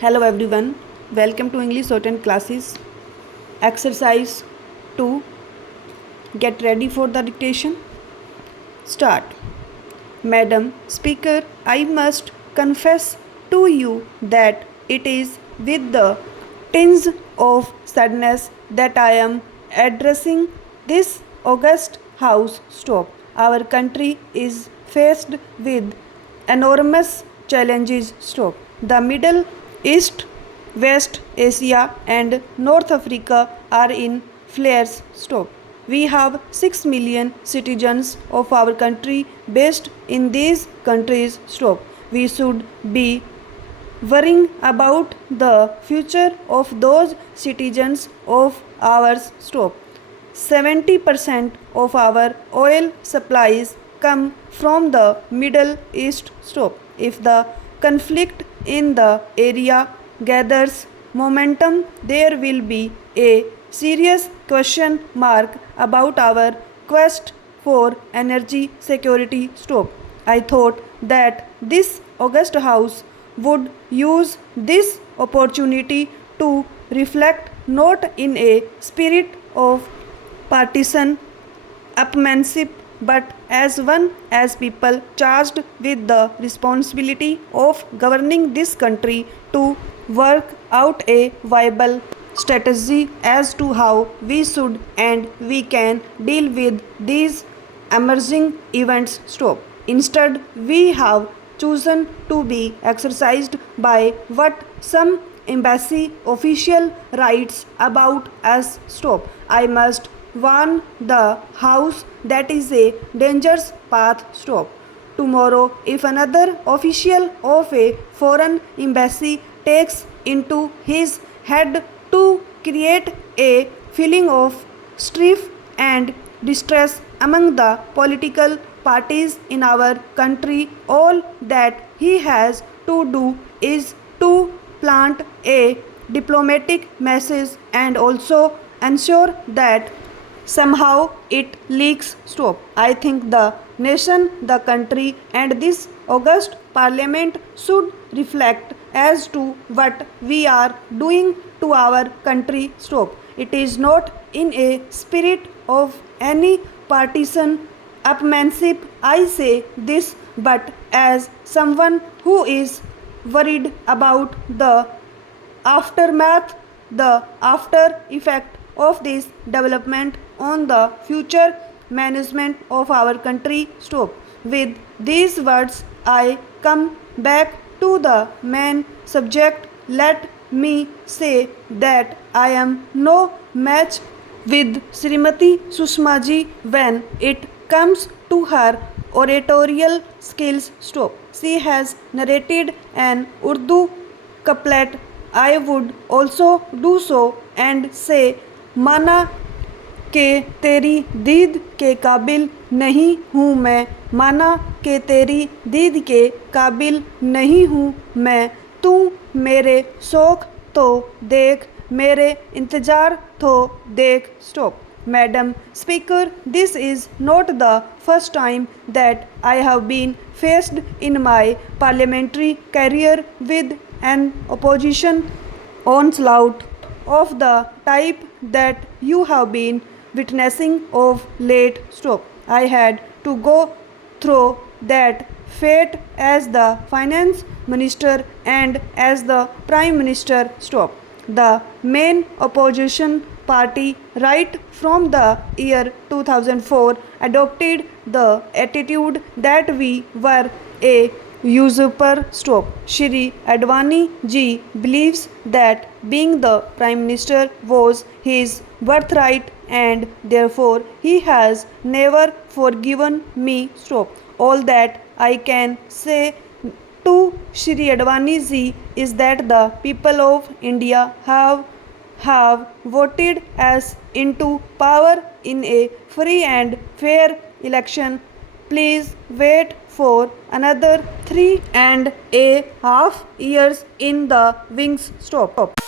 Hello everyone, welcome to English Shorthand classes. Exercise 2. Get ready for the dictation. Start. Madam Speaker, I must confess to you that it is with the tinge of sadness that I am addressing this august House. Stop. Our country is faced with enormous challenges. Stop. The Middle East, West Asia, and North Africa are in flares. Stop. We have 6 million citizens of our country based in these countries. Stop. We should be worrying about the future of those citizens of ours. Stop. 70% of our oil supplies come from the Middle East. Stop. If the conflict in the area gathers momentum, there will be a serious question mark about our quest for energy security. Stop. I thought that this august House would use this opportunity to reflect not in a spirit of partisan upmanship but as one as people charged with the responsibility of governing this country to work out a viable strategy as to how we should and we can deal with these emerging events. Stop. Instead, we have chosen to be exercised by what some embassy official writes about us. Stop. I must warn the House that is a dangerous path. Stop. Tomorrow, if another official of a foreign embassy takes into his head to create a feeling of strife and distress among the political parties in our country, all that he has to do is to plant a diplomatic message and also ensure that somehow it leaks. Stop. I think the nation, the country, and this august parliament should reflect as to what we are doing to our country. Stop. It is not in a spirit of any partisan upmanship I say this, but as someone who is worried about the aftermath, the after effect of this development on the future management of our country. Stop. With these words, I come back to the main subject. Let me say that I am no match with Srimati Sushma ji when it comes to her oratorial skills. Stop. She has narrated an Urdu couplet. I would also do so and say, माना कि तेरी दीद के काबिल नहीं हूँ मैं, माना कि तेरी दीद के काबिल नहीं हूँ मैं, तू मेरे शौक़ तो देख, मेरे इंतज़ार तो देख. Stop. Madam Speaker, this is not the first time that I have been faced in my parliamentary career with an opposition onslaught of the type that you have been witnessing of late. Stop. I had to go through that fate as the finance minister and as the prime minister. Stop. The main opposition party right from the year 2004 adopted the attitude that we were a usurper. Stop. Shri Advani ji believes that being the Prime Minister was his birthright and therefore he has never forgiven me. Stop. All that I can say to Shri Advani ji is that the people of India have voted us into power in a free and fair election. Please wait for another 3.5 years in the wings. Stop.